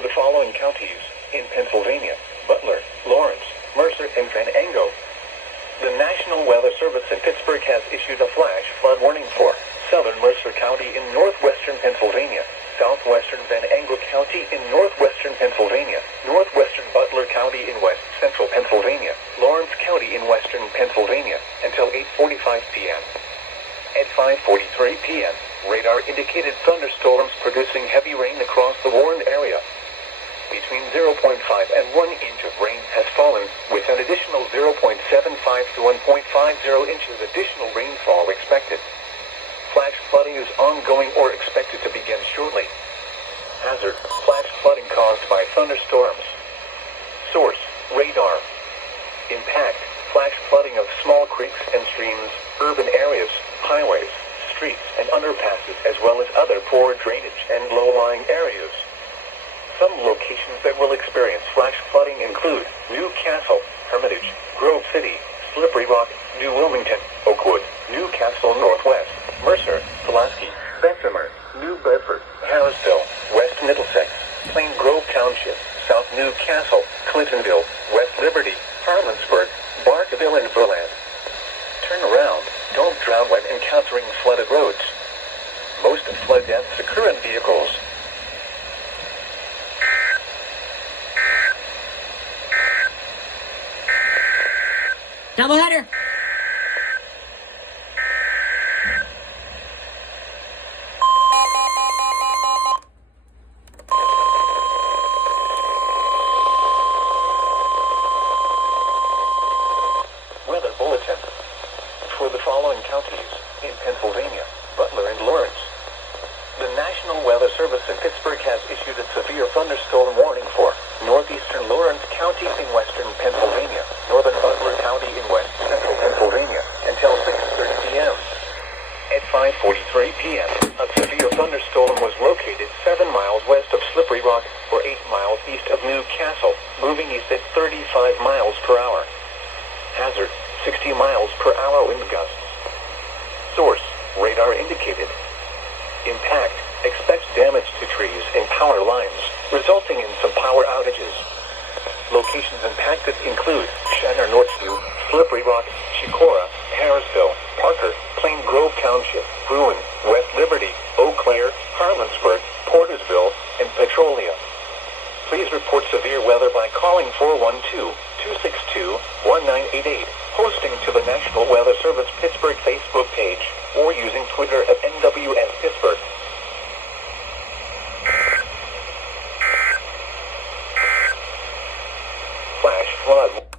for the following counties in Pennsylvania: Butler, Lawrence, Mercer, and Van Ango. The National Weather Service in Pittsburgh has issued a flash flood warning for southern Mercer County in northwestern Pennsylvania, southwestern Van Ango County in northwestern Pennsylvania, northwestern Butler County in west central Pennsylvania, Lawrence County in western Pennsylvania, until 8:45 p.m. At 5:43 p.m., radar indicated thunderstorms producing heavy rain across the warned area. Between 0.5 and 1 inch of rain has fallen, with an additional 0.75 to 1.50 inches additional rainfall expected. Flash flooding is ongoing or expected to begin shortly. Hazard: flash flooding caused by thunderstorms. Source: radar. Impact: flash flooding of small creeks and streams, urban areas, highways, streets, and underpasses, as well as other poor drainage and low-lying areas. Some locations that will experience flash flooding include New Castle, Hermitage, Grove City, Slippery Rock, New Wilmington, Oakwood, New Castle Northwest, Mercer, Pulaski, Bessemer, New Bedford, Harrisville, West Middlesex, Plain Grove Township, South New Castle, Clintonville, West Liberty, Harlansburg, Barkerville, and Verland. Turn around. Don't drown when encountering flooded roads. Most flood deaths occur in vehicles. Doubleheader! Weather Bulletin. For the following counties in Pennsylvania, Butler, and Lawrence. The National Weather Service in Pittsburgh has issued a severe thunderstorm warning for northeastern Lawrence County in western Pennsylvania, northern Butler County in west central Pennsylvania, until 6:30 p.m. At 5:43 p.m., a severe thunderstorm was located 7 miles west of Slippery Rock, or 8 miles east of New Castle, moving east at 35 miles per hour. Hazard: 60 miles per hour wind gusts. Source: radar indicated. Impact: expect damage to trees and power lines, resulting in some power outages. Locations impacted include Shanner Northview, Slippery Rock, Chicora, Harrisville, Parker, Plain Grove Township, Bruin, West Liberty, Eau Claire, Harlansburg, Portersville, and Petrolia. Please report severe weather by calling 412-262-1988, posting to the National Weather Service Pittsburgh Facebook page, or using Twitter at NWS Pittsburgh. Flash flood.